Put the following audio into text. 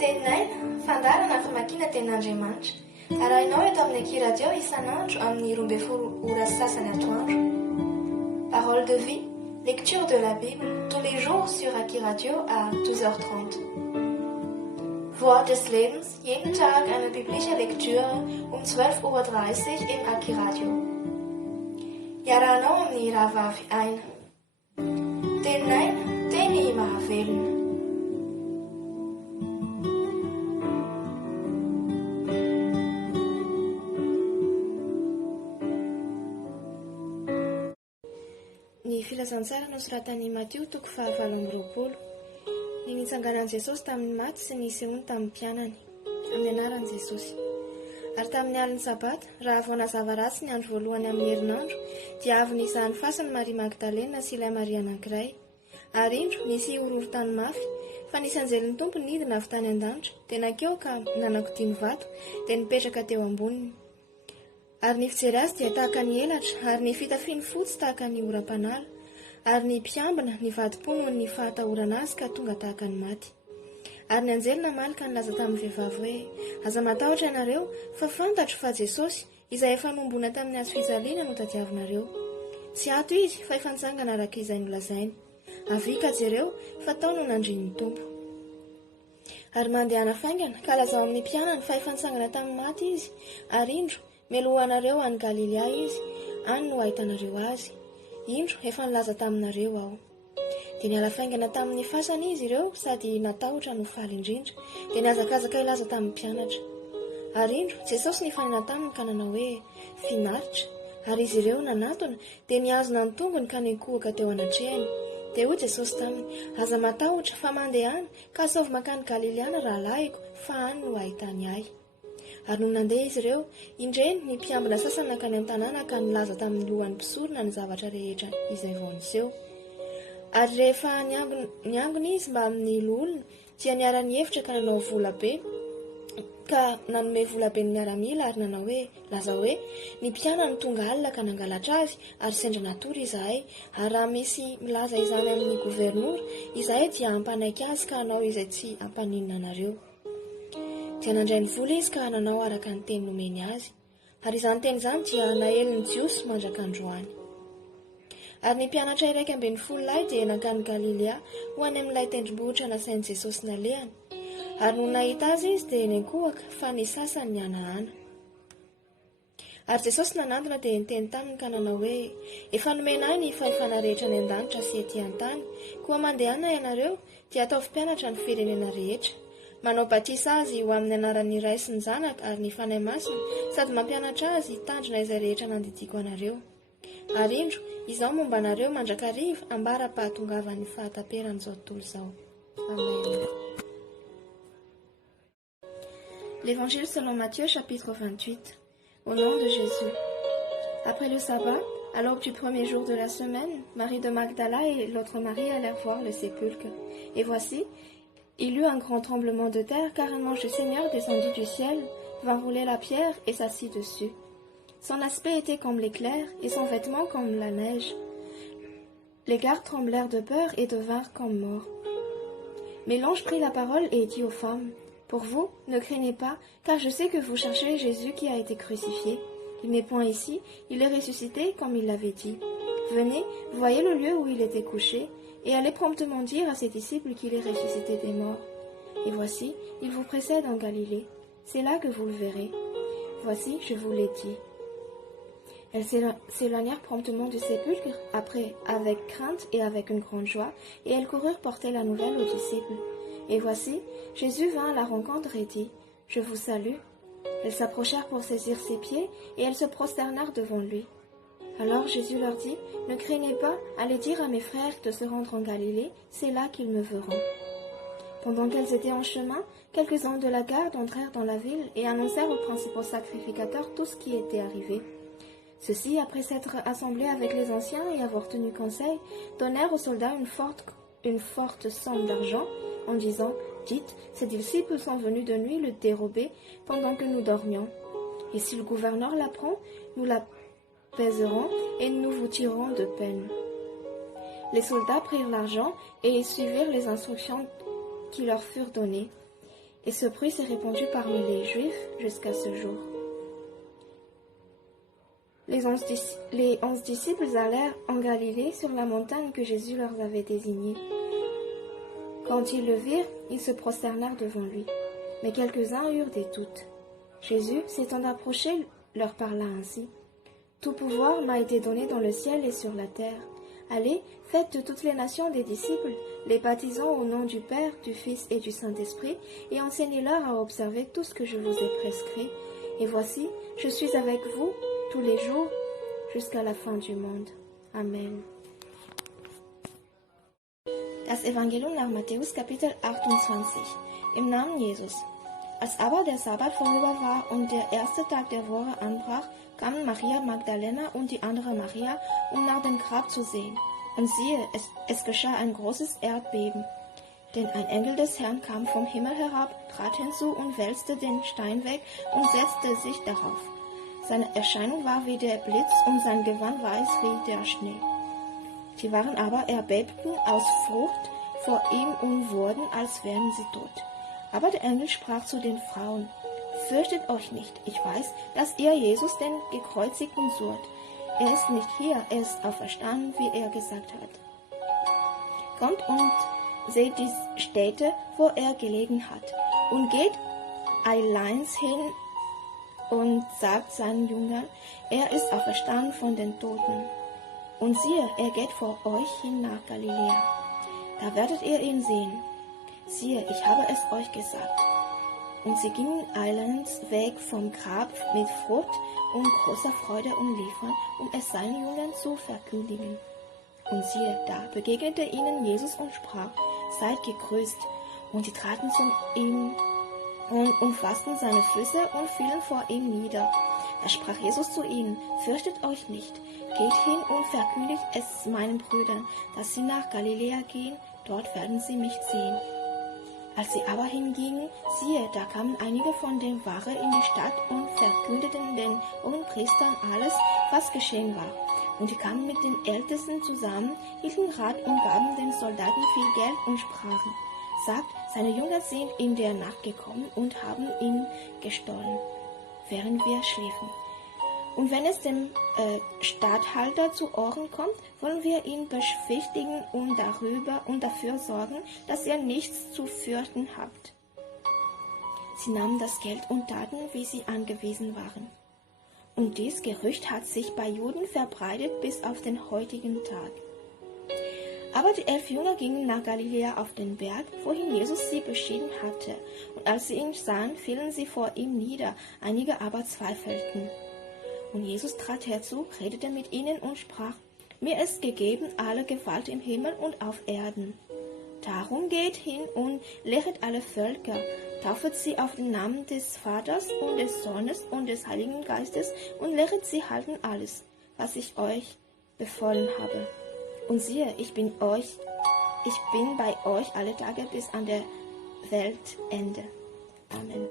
Teninay fandarana famakiana tenin'Andriamanitra. Arahinao eto amin'ny Eky Radio isan'andro amin'ny 12 ora sasany atoandro. Parole de vie, lecture de la Bible tous les jours sur Eky Radio à 12h30. Wort des Lebens, jeden Tag eine biblische Lektüre um 12:30 Uhr im Eky Radio. Iarahanao amin'ny rahavavy aina. Teninay, teny mahavelona. Ny filazantsara nosoratan'i Matio toko 7:20. Ny nitsanganan'i Jesosy tamin'ny maty sy ny sehoany tamin'ny mpianany, amin'ny anaran'i Jesosy. Ary tamin'ny aliny sabata, raha vao nazava ratsy ny andro voalohany amin'ny herinandro, dia avy nizahan'ny fasiny Maria Magdalena sy ilay Maria anankiray. Ary indro nisy horohoro-tany mafy, fa nisy anjelin'ny tompo nidina avy tany an-danitra, dia nakeo ka nanakotiny vato, dia nipetraka teo amboniny. Ary ny fijery azy dia tahaka ny elatra, ary ny fitafiny fotsy tahaka ny oram-panala, ary ny mpiambina ny vadimpono ny fahatahorana azy ka tonga tahaka ny maty. Ary ny anjely namaly ka nilaza tamin'ny vehivavy hoe, aza matahotra ianareo, fa fantatro fa Jesosy, izay efa nombona tamin'ny hazo fijaliana no tadiavinareo. Tsy ato izy, fa efa nitsangana araka izay nolazainy. Avika jereo, fa tao no nandrin'ny tompo. Ary mandeha nafaingana, ka lazao amin'ny mpianany fa efa nitsangana tamin'ny maty izy, ary indro melohanareo any Galilea izy, any no ahitanareo azy. Indro efa nilaza taminareo aho. Dia niala faingana tamin'ny fasana izy ireo, sady natahotra no faly indrindra, dia niazakazaka ilaza tamin'ny mpianatra. Ary indro Jesosy nifanena taminy ka nanao hoe finaritra, ary izy ireo nanatona, dia niazona ny tongony ka nikohaka teo anatrehany. Dia hoy Jesosy taminy, aza matahotra fa mandeha any, ka saovy makany Galileana raha lahiko, fa any no ahitany ahy. Ary no nandeha izy ireo, indreny ny mpiambina sasany nakany an-tanàna ka nilaza tamin'ny lohan'ny mpisorona ny zavatra rehetra izay vao niseho. Ary rehefa niangona izy mba amin'ny loholona, dia niara-ny hevitra ka nanao vola be, ka nanome vola be ny miaramila ary nanao hoe, laza hoe, ny mpianany tonga alina ka nangalatra azy, ary sendra natory izahay, ary raha misy milaza izany amin'ny gouvernoura, izahay dia ampanaiky azy ka hanao izay tsy ampaninina anareo. Dia nandray ny vola izy ka nanao araka ny teny nomeny azy, ary izany teny izany dia naheliny Jiosy mandrak'androany. Ary ny mpianatra 12 dia nakany Galilea ho any amin'ilay tendrombohitra nasain'i Jesosy nalehany. Ary no nahita azy izy dia nikohaka fa ny sasany nianahana. Ary Jesosy nanantona dia niteny taminy ka nanao hoe, efa nomena ahy ny fahefana rehetra ny an-danitra sy ety an-tany, koa mandehana ianareo dia ataovy mpianatra ny firenena rehetra. Manao batisa azy ho amin'ny anaran'ny Ray sy ny Zanaka ary ny Fanahy Masina, sady mampianatra azy hitandrina izay rehetra nandidiko anareo. Ary indro, izao momba anareo mandrakariva ambara-pahatongavan'ny fahataperan'izao tontolo izao. Amen. L'Évangile selon Matthieu, chapitre 28. Au nom de Jésus. Après le sabbat, à l'aube du premier jour de la semaine, Marie de Magdala et l'autre Marie allèrent voir le sépulcre. Et voici, il y eut un grand tremblement de terre, car un ange du Seigneur descendit du ciel, vint rouler la pierre et s'assit dessus. Son aspect était comme l'éclair, et son vêtement comme la neige. Les gardes tremblèrent de peur et devinrent comme morts. Mais l'ange prit la parole et dit aux femmes, « Pour vous, ne craignez pas, car je sais que vous cherchez Jésus qui a été crucifié. Il n'est point ici, il est ressuscité comme il l'avait dit. Venez, voyez le lieu où il était couché, et allez promptement dire à ses disciples qu'il est ressuscité des morts. Et voici, il vous précède en Galilée. C'est là que vous le verrez. Voici, je vous l'ai dit. » Elles s'éloignèrent promptement du sépulcre, après, avec crainte et avec une grande joie, et elles coururent porter la nouvelle aux disciples. Et voici, Jésus vint à la rencontre et dit, « Je vous salue. » Elles s'approchèrent pour saisir ses pieds, et elles se prosternèrent devant lui. Alors Jésus leur dit, « Ne craignez pas, allez dire à mes frères de se rendre en Galilée, c'est là qu'ils me verront. » Pendant qu'elles étaient en chemin, quelques-uns de la garde entrèrent dans la ville et annoncèrent aux principaux sacrificateurs tout ce qui était arrivé. Ceux-ci, après s'être assemblés avec les anciens et avoir tenu conseil, donnèrent aux soldats une forte somme d'argent, en disant, « Dites, ces disciples sont venus de nuit le dérober pendant que nous dormions. Et si le gouverneur l'apprend, nous l'apaiserons et nous vous tirerons de peine. » Les soldats prirent l'argent et suivirent les instructions qui leur furent données. Et ce bruit s'est répandu parmi les Juifs jusqu'à ce jour. Les 11 disciples allèrent en Galilée sur la montagne que Jésus leur avait désignée. Quand ils le virent, ils se prosternèrent devant lui. Mais quelques-uns eurent des doutes. Jésus, s'étant approché, leur parla ainsi. « Tout pouvoir m'a été donné dans le ciel et sur la terre. Allez, faites de toutes les nations des disciples, les baptisant au nom du Père, du Fils et du Saint-Esprit, et enseignez-leur à observer tout ce que je vous ai prescrit. Et voici, je suis avec vous tous les jours jusqu'à la fin du monde. Amen. » Das Evangelium nach Matthäus Kapitel 28. Im Namen Jesus. Als aber der Sabbat vorüber war und der erste Tag der Woche anbrach, kamen Maria Magdalena und die andere Maria, um nach dem Grab zu sehen. Und siehe, es geschah ein großes Erdbeben. Denn ein Engel des Herrn kam vom Himmel herab, trat hinzu und wälzte den Stein weg und setzte sich darauf. Seine Erscheinung war wie der Blitz und sein Gewand weiß wie der Schnee. Sie waren aber erbebten aus Furcht vor ihm und wurden, als wären sie tot. Aber der Engel sprach zu den Frauen: Fürchtet euch nicht, ich weiß, dass ihr Jesus den Gekreuzigten sucht. Er ist nicht hier, er ist auferstanden, wie er gesagt hat. Kommt und seht die Stätte, wo er gelegen hat, und geht eilends hin und sagt seinen Jüngern, er ist auferstanden von den Toten. Und siehe, er geht vor euch hin nach Galiläa. Da werdet ihr ihn sehen. Siehe, ich habe es euch gesagt. Und sie gingen eilends weg vom Grab mit Furcht und großer Freude und liefen, um es seinen Jüngern zu verkündigen. Und siehe, da begegnete ihnen Jesus und sprach: Seid gegrüßt. Und sie traten zu ihm und umfassten seine Füße und fielen vor ihm nieder. Da sprach Jesus zu ihnen: Fürchtet euch nicht. Geht hin und verkündigt es meinen Brüdern, dass sie nach Galiläa gehen, dort werden sie mich sehen. Als sie aber hingingen, siehe, da kamen einige von den Wache in die Stadt und verkündeten den Hohenpriestern alles, was geschehen war. Und sie kamen mit den Ältesten zusammen, hielten Rat und gaben den Soldaten viel Geld und sprachen: Sagt, seine Jünger sind in der Nacht gekommen und haben ihn gestohlen, während wir schliefen. Und wenn es dem Statthalter zu Ohren kommt, wollen wir ihn beschwichtigen und dafür sorgen, dass ihr nichts zu fürchten habt. Sie nahmen das Geld und taten, wie sie angewiesen waren. Und dies Gerücht hat sich bei Juden verbreitet bis auf den heutigen Tag. Aber die 11 Jünger gingen nach Galiläa auf den Berg, wohin Jesus sie beschieden hatte. Und als sie ihn sahen, fielen sie vor ihm nieder, einige aber zweifelten. Und Jesus trat herzu, redete mit ihnen und sprach: Mir ist gegeben alle Gewalt im Himmel und auf Erden. Darum geht hin und lehret alle Völker, taufet sie auf den Namen des Vaters und des Sohnes und des Heiligen Geistes und lehret sie halten alles, was ich euch befohlen habe. Und siehe, ich bin bei euch alle Tage bis an der Weltende. Amen.